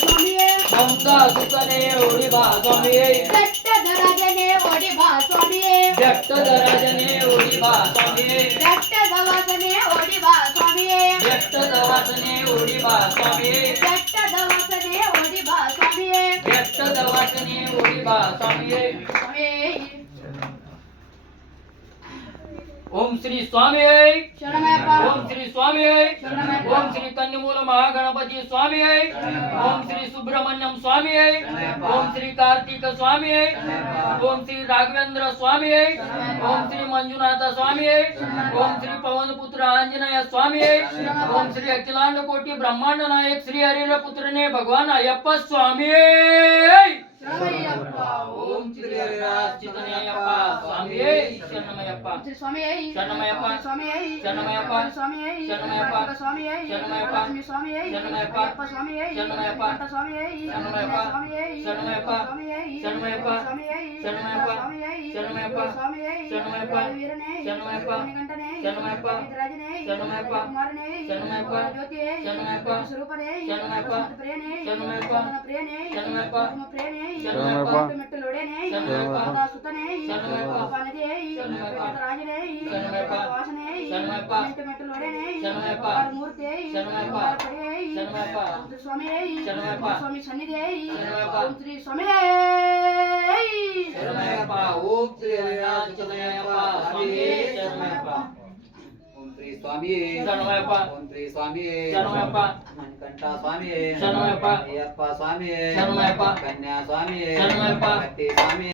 ಸ್ವಾಮಿಯೇ ಮಂದ ಸುತನೆ ಓಡಿ ಬಾ ಸ್ವಾಮಿಯೇ ಬೆಟ್ಟದ ರಾಜನೇ ಓಡಿ ಬಾ ಸ್ವಾಮಿಯೇ ಬೆಟ್ಟದ ರಾಜನೇ ಓಡಿ ಬಾ ಸ್ವಾಮಿಯೇ ಬೆಟ್ಟದ ವಾಸನೆ ಓಡಿ ಬಾ ಸ್ವಾಮಿಯೇ ಬೆಟ್ಟದ ವಾಸನೆ ಓಡಿ ಬಾ ಸ್ವಾಮಿಯೇ ಬೆಟ್ಟದ ವಾಸನೆ ಓಡಿ ಬಾ ಸ್ವಾಮಿಯೇ ಬೆಟ್ಟದ ವಾಸನೆ ಓಡಿ ಬಾ ಸ್ವಾಮಿಯೇ ಸ್ವಾಮಿಯೇ ಓಂ ಶ್ರೀ ಸ್ವಾಮಿ ಶರಣಮಯ್ಯಪ್ಪ ಓಂ ಶ್ರೀ ಸ್ವಾಮಿ ಓಂ ಶ್ರೀ ಕನ್ಯಮೂಲ ಮಹಾಗಣಪತಿ ಸ್ವಾಮಿ ಓಂ ಶ್ರೀ ಸುಬ್ರಹ್ಮಣ್ಯಂ ಸ್ವಾಮಿ ಓಂ ಶ್ರೀ ಕಾರ್ತಿಕ ಸ್ವಾಮಿ ಓಂ ಶ್ರೀ ರಾಘವೇಂದ್ರ ಸ್ವಾಮಿ ಓಂ ಶ್ರೀ ಮಂಜುನಾಥ ಸ್ವಾಮಿ ಓಂ ಶ್ರೀ ಪವನ ಪುತ್ರ ಆಂಜನೇಯ ಸ್ವಾಮಿ ಓಂ ಶ್ರೀ ಅಖಿಲಾಂಡ ಕೋಟಿ ಬ್ರಹ್ಮಾಂಡ ನಾಯಕ ಶ್ರೀ ಹರಿಹರ ಪುತ್ರನೇ ಭಗವಾನ್ ಅಯ್ಯಪ್ಪ ಸ್ವಾಮಿ ಶರಣಮಯ್ಯಪ್ಪ ಓಂ ಶ್ರೀ ಹರಿರಾಜಿತನೇಯಪ್ಪ ಸ್ವಾಮಿ ಶರಣಮಯ್ಯಪ್ಪ ಶ್ರೀ ಸ್ವಾಮಿಯೇ ಶರಣಮಯ್ಯಪ್ಪ ಸ್ವಾಮಿಯೇ ಶರಣಮಯ್ಯಪ್ಪ ಸ್ವಾಮಿಯೇ ಶರಣಮಯ್ಯಪ್ಪ ಸ್ವಾಮಿಯೇ ಶರಣಮಯ್ಯಪ್ಪ ಲಕ್ಷ್ಮೀ ಸ್ವಾಮಿಯೇ ಶರಣಮಯ್ಯಪ್ಪ ಅಯ್ಯಪ್ಪ ಸ್ವಾಮಿಯೇ ಶರಣಮಯ್ಯಪ್ಪ ಕಂಠ ಸ್ವಾಮಿಯೇ ಶರಣಮಯ್ಯಪ್ಪ ಸ್ವಾಮಿಯೇ ಶರಣಮಯ್ಯಪ್ಪ ಸ್ವಾಮಿಯೇ ಶರಣಮಯ್ಯಪ್ಪ ಸ್ವಾಮಿಯೇ ಶರಣಮಯ್ಯಪ್ಪ ಸ್ವಾಮಿಯೇ ಶರಣಮಯ್ಯಪ್ಪ ಸ್ವಾಮಿಯೇ ಶರಣಮಯ್ಯಪ್ಪ ವೀರನೇ ಶರಣಮಯ್ಯಪ್ಪ ಮಣಿಕಂಠನೇ ಶರಣಮಯ್ಯಪ್ಪ ರಾಜನೇ ಶರಣಮಯ್ಯಪ್ಪ ಕುಮಾರನೇ ಶರಣಮಯ್ಯಪ್ಪ ಜ್ಯೋತಿಯೇ ಶರಣಮಯ್ಯಪ್ಪ ಸ್ವರೂಪನೇ ಶರಣಮಯ್ಯಪ್ಪ ಪ್ರಿಯನೇ ಶರಣಮಯ್ಯಪ್ಪ ಪ್ರಿಯನೇ ಶರಣಮಯ್ಯಪ್ಪ ಪ್ರಿಯನೇ ಶರಣಮಯ್ಯಪ್ಪ ಮೆಟ್ಟಲೊಡೆನೇ ಶರಣಮಯ್ಯಪ್ಪ ಸುತನೇ ಶರಣಮಯ್ಯಪ್ಪ ನದಿಯೇ ಶರಣಮಯ್ಯಪ್ಪ ರಾಜನೇ ಶರಣಮಯ್ಯಪ್ಪ ವಾಸನೇ ಶರಣಮಯ್ಯಪ್ಪ ಮೆಟ್ಟಲೊಡೆನೇ ಶರಣಮಯ್ಯಪ್ಪ ಮೂರ್ತಿಯೇ ಶರಣಮಯ್ಯಪ್ಪ ಪಡೆಯೇ ಶರಣಮಯ್ಯಪ್ಪ ಸ್ವಾಮಿಯೇ ಶರಣಮಯ್ಯಪ್ಪ ಸ್ವಾಮಿ ಸನ್ನಿಧಿಯೇ ಶರಣಮಯ್ಯಪ್ಪ ಓಂ ಶ್ರೀ ಸ್ವಾಮಿಯೇ ಶರಣಮಯ್ಯಪ್ಪ ಓಂ ಶ್ರೀ ಹರಿರಾಜಿತನೇಯಪ್ಪ ಸ್ವಾಮಿ ಶರಣಮಯ್ಯಪ್ಪ ಓಂ ಶ್ರೀ ಸ್ವಾಮಿ ಶರಣಮಯ್ಯಪ್ಪ ಓಂ ಶ್ರೀ ಸ್ವಾಮಿ ಶರಣಮಯ್ಯಪ್ಪ ಮಣಿಕಂಠ ಸ್ವಾಮಿ ಶರಣಮಯ್ಯಪ್ಪ ಅಯ್ಯಪ್ಪ ಸ್ವಾಮಿ ಶರಣಮಯ್ಯಪ್ಪ ಕನ್ಯಾ ಸ್ವಾಮಿ ಶರಣಮಯ್ಯಪ್ಪ ಕಟ್ಟಿ ಸ್ವಾಮಿ